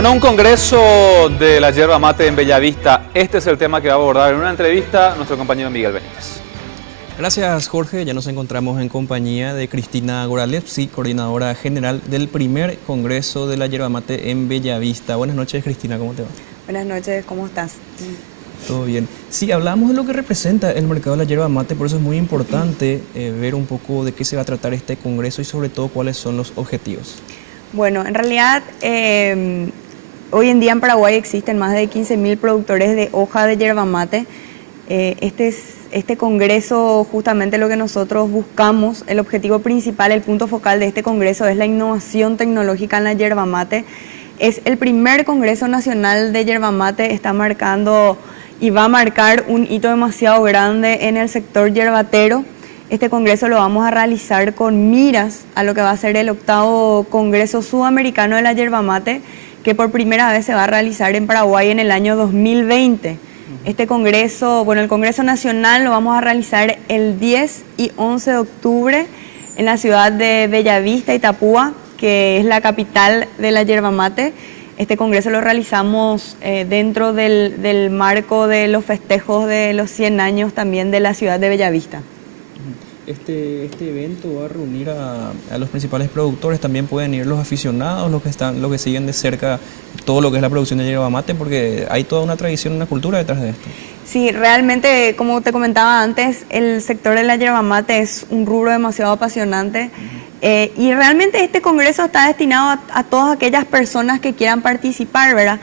Bueno, un congreso de la yerba mate en Bellavista. Este es el tema que va a abordar en una entrevista nuestro compañero Miguel Benítez. Gracias, Jorge. Ya nos encontramos en compañía de Cristina Goralevsky, coordinadora general del primer congreso de la yerba mate en Bellavista. Buenas noches, Cristina, ¿cómo te va? Buenas noches, ¿cómo estás? Todo bien. Sí, hablamos de lo que representa el mercado de la yerba mate, por eso es muy importante ver un poco de qué se va a tratar este congreso y sobre todo cuáles son los objetivos. Bueno, en realidad hoy en día en Paraguay existen más de 15.000 productores de hoja de yerba mate. Este congreso, justamente lo que nosotros buscamos, el objetivo principal, el punto focal de este congreso es la innovación tecnológica en la yerba mate. Es el primer congreso nacional de yerba mate, está marcando y va a marcar un hito demasiado grande en el sector yerbatero. Este congreso lo vamos a realizar con miras a lo que va a ser el 8º Congreso Sudamericano de la Yerba Mate, que por primera vez se va a realizar en Paraguay en el año 2020. Este congreso, bueno, el Congreso Nacional lo vamos a realizar el 10 y 11 de octubre en la ciudad de Bellavista, Itapúa, que es la capital de la yerba mate. Este congreso lo realizamos dentro del marco de los festejos de los 100 años también de la ciudad de Bellavista. Este evento va a reunir a los principales productores, también pueden ir los aficionados, los que siguen de cerca todo lo que es la producción de yerba mate, porque hay toda una tradición, una cultura detrás de esto. Sí, realmente, como te comentaba antes, el sector de la yerba mate es un rubro demasiado apasionante. Y realmente este congreso está destinado a todas aquellas personas que quieran participar, ¿verdad?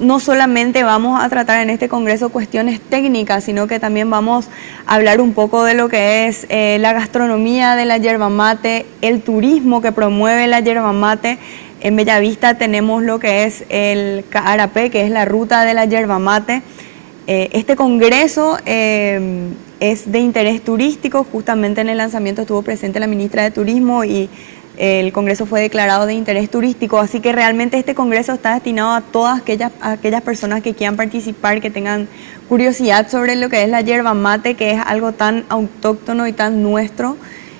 No solamente vamos a tratar en este congreso cuestiones técnicas, sino que también vamos a hablar un poco de lo que es la gastronomía de la yerba mate, el turismo que promueve la yerba mate. En Bellavista tenemos lo que es el Caarapé, que es la ruta de la yerba mate. Este congreso es de interés turístico. Justamente en el lanzamiento estuvo presente la ministra de Turismo y el congreso fue declarado de interés turístico, así que realmente este congreso está destinado a todas aquellas personas que quieran participar, que tengan curiosidad sobre lo que es la yerba mate, que es algo tan autóctono y tan nuestro,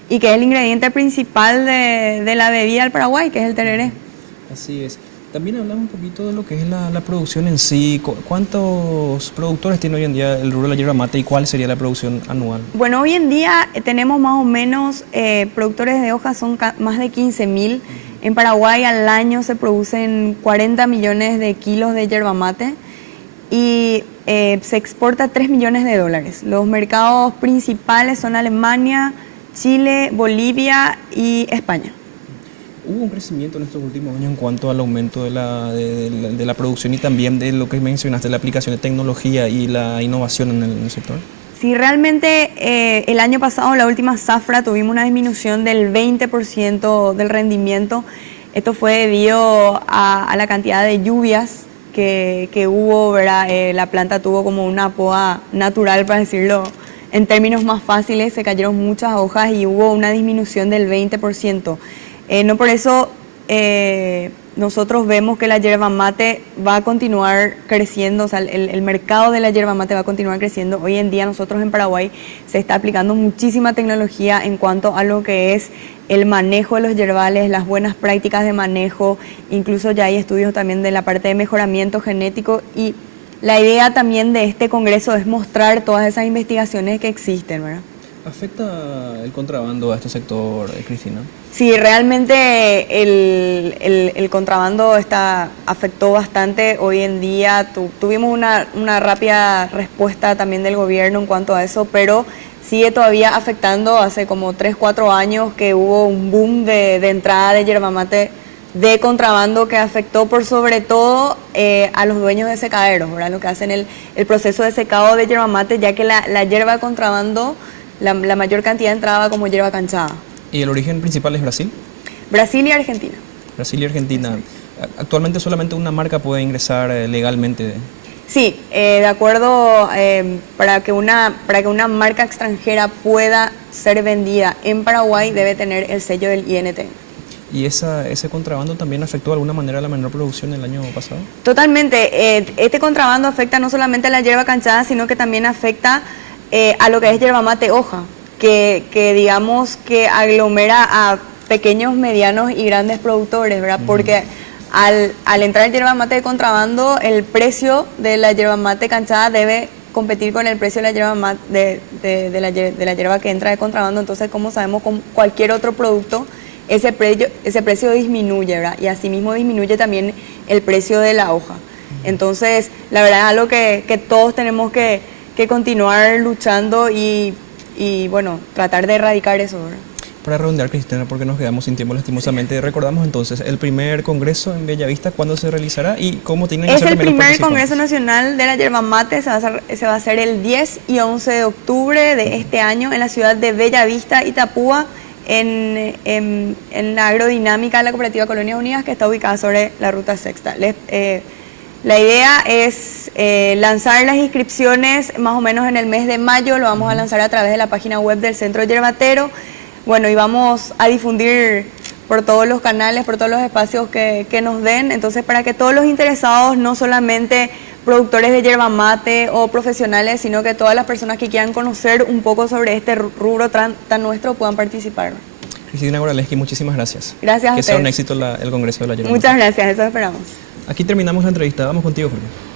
y que es el ingrediente principal de la bebida del Paraguay, que es el tereré. Así es. También hablamos un poquito de lo que es la producción en sí. ¿Cuántos productores tiene hoy en día el rubro de la yerba mate y cuál sería la producción anual? Bueno, hoy en día tenemos más o menos productores de hojas, son más de 15.000. En Paraguay al año se producen 40 millones de kilos de yerba mate y se exporta 3 millones de dólares. Los mercados principales son Alemania, Chile, Bolivia y España. ¿Hubo un crecimiento en estos últimos años en cuanto al aumento de la producción y también de lo que mencionaste, la aplicación de tecnología y la innovación en el sector? Sí, realmente el año pasado, la última zafra, tuvimos una disminución del 20% del rendimiento. Esto fue debido a la cantidad de lluvias que hubo, ¿verdad? La planta tuvo como una poda natural, para decirlo en términos más fáciles, se cayeron muchas hojas y hubo una disminución del 20%. No por eso nosotros vemos que la yerba mate va a continuar creciendo, o sea, el mercado de la yerba mate va a continuar creciendo. Hoy en día nosotros en Paraguay se está aplicando muchísima tecnología en cuanto a lo que es el manejo de los yerbales, las buenas prácticas de manejo, incluso ya hay estudios también de la parte de mejoramiento genético, y la idea también de este congreso es mostrar todas esas investigaciones que existen, ¿verdad? ¿Afecta el contrabando a este sector, Cristina? Sí, realmente el contrabando afectó bastante. Hoy en día tuvimos una rápida respuesta también del gobierno en cuanto a eso, pero sigue todavía afectando. Hace como 3-4 años que hubo un boom de entrada de yerba mate de contrabando que afectó por sobre todo a los dueños de secaderos, ¿verdad? Lo que hacen el proceso de secado de yerba mate, ya que la yerba de contrabando, la mayor cantidad entraba como yerba canchada. ¿Y el origen principal es Brasil? Brasil y Argentina. Brasil y Argentina. Sí. Actualmente solamente una marca puede ingresar legalmente. Sí, de acuerdo, para que una marca extranjera pueda ser vendida en Paraguay debe tener el sello del INT. ¿Y ese contrabando también afectó de alguna manera a la menor producción el año pasado? Totalmente. Este contrabando afecta no solamente a la yerba canchada, sino que también afecta a lo que es yerba mate hoja, que digamos que aglomera a pequeños, medianos y grandes productores, ¿verdad? Porque al entrar el yerba mate de contrabando, el precio de la yerba mate canchada debe competir con el precio de la yerba mate, de la yerba que entra de contrabando. Entonces, como sabemos, con cualquier otro producto, ese precio disminuye, ¿verdad? Y asimismo disminuye también el precio de la hoja. Entonces, la verdad es algo que todos tenemos que continuar luchando y bueno, tratar de erradicar eso, ¿verdad? Para redondear, Cristina, porque nos quedamos sin tiempo lastimosamente, recordamos entonces el primer congreso en Bellavista, ¿cuándo se realizará y cómo tienen que Es ser el los primeros primer participantes? Congreso Nacional de la Yerba Mate, se va a hacer el 10 y 11 de octubre de este año en la ciudad de Bellavista, Itapúa, en la agrodinámica de la Cooperativa Colonias Unidas, que está ubicada sobre la Ruta Sexta. La idea es lanzar las inscripciones más o menos en el mes de mayo, lo vamos a lanzar a través de la página web del Centro Yerbatero. Bueno, y vamos a difundir por todos los canales, por todos los espacios que nos den, entonces para que todos los interesados, no solamente productores de yerba mate o profesionales, sino que todas las personas que quieran conocer un poco sobre este rubro tan nuestro puedan participar. Cristina Goraleski, muchísimas gracias. Gracias a Que sea un ustedes. éxito el Congreso de la Yerba Muchas Mate. gracias, eso esperamos. Aquí terminamos la entrevista. Vamos contigo, Jorge.